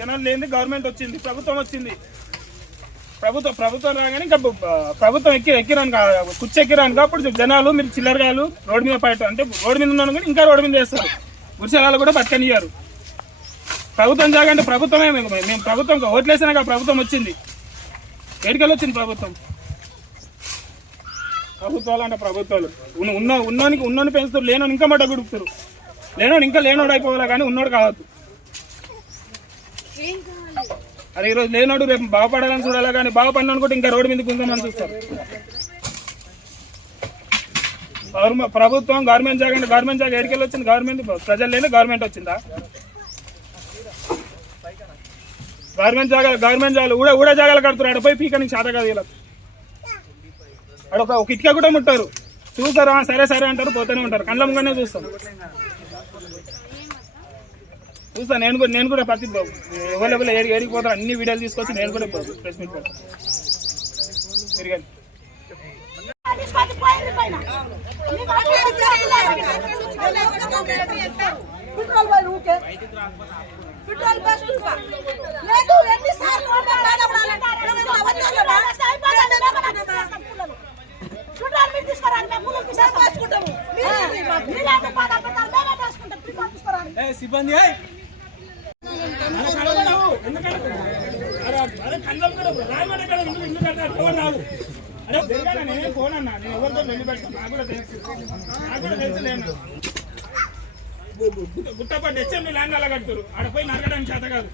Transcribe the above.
జనాలు లేని గవర్నమెంట్ వచ్చింది, ప్రభుత్వం వచ్చింది. ప్రభుత్వం రాగానే ఇంకా ప్రభుత్వం ఎక్కిరాను కుర్చీ ఎక్కిరాను. అప్పుడు జనాలు మీరు చిల్లరగాలు రోడ్డు మీద పడటం అంటే రోడ్డు మీద ఉన్నాను కానీ ఇంకా రోడ్డు మీద వేస్తారు. గుడిసెలాలు కూడా బతకనియ్యారు. ప్రభుత్వం జాగంటే ప్రభుత్వమే. మేము ప్రభుత్వం ఓట్లేసినాక ప్రభుత్వం వచ్చింది. ఎడికలు వచ్చింది ప్రభుత్వం. ప్రభుత్వాలు అంటే ప్రభుత్వాలు ఉన్నోని పెంచుతారు, లేనోని ఇంకా మట గుడుపుతారు. లేనోడు ఇంకా లేనోడు అయిపోవాలి కానీ ఉన్నోడు కావద్దు. అది ఈరోజు లేనోడు రేపు బాగుపడాలని చూడాలి కానీ బాగుపడిన అనుకుంటే ఇంకా రోడ్డు మీద కుందామని చూస్తారు. ప్రభుత్వం గవర్నమెంట్ జాగా ఎడికెళ్ళి వచ్చింది. గవర్నమెంట్ ప్రజలు లేని గవర్నమెంట్ వచ్చిందా? గవర్నమెంట్ జాగాలు ఊడ జాగాలు కడుతున్నారు. ఆడ పోయి పీక నుంచి శాత కాదు వీళ్ళకి. ఆడ ఒక ఇటుక కూడా ముట్టారు. చూస్తారా సరే సరే అంటారు, పోతూనే ఉంటారు. కళ్ళ ముంగానే చూస్తాను నేను కూడా ప్రతి ఎవరు ఏడికి పోతారు అన్ని వీడియోలు తీసుకొచ్చి నేను కూడా ప్రెస్ మీట్ పెడతాను. తిరిగాను సిబ్బంది ఫోన్ అన్నా నేను ఎవరితో వెళ్ళి పెడతాను. నాకు కూడా తెలుసు లేను. గుట్టపట్టి హెచ్ఎండి ల్యాండ్ అలా కడుతురు. ఆడ పోయి నరకడానికి చేత కాదు.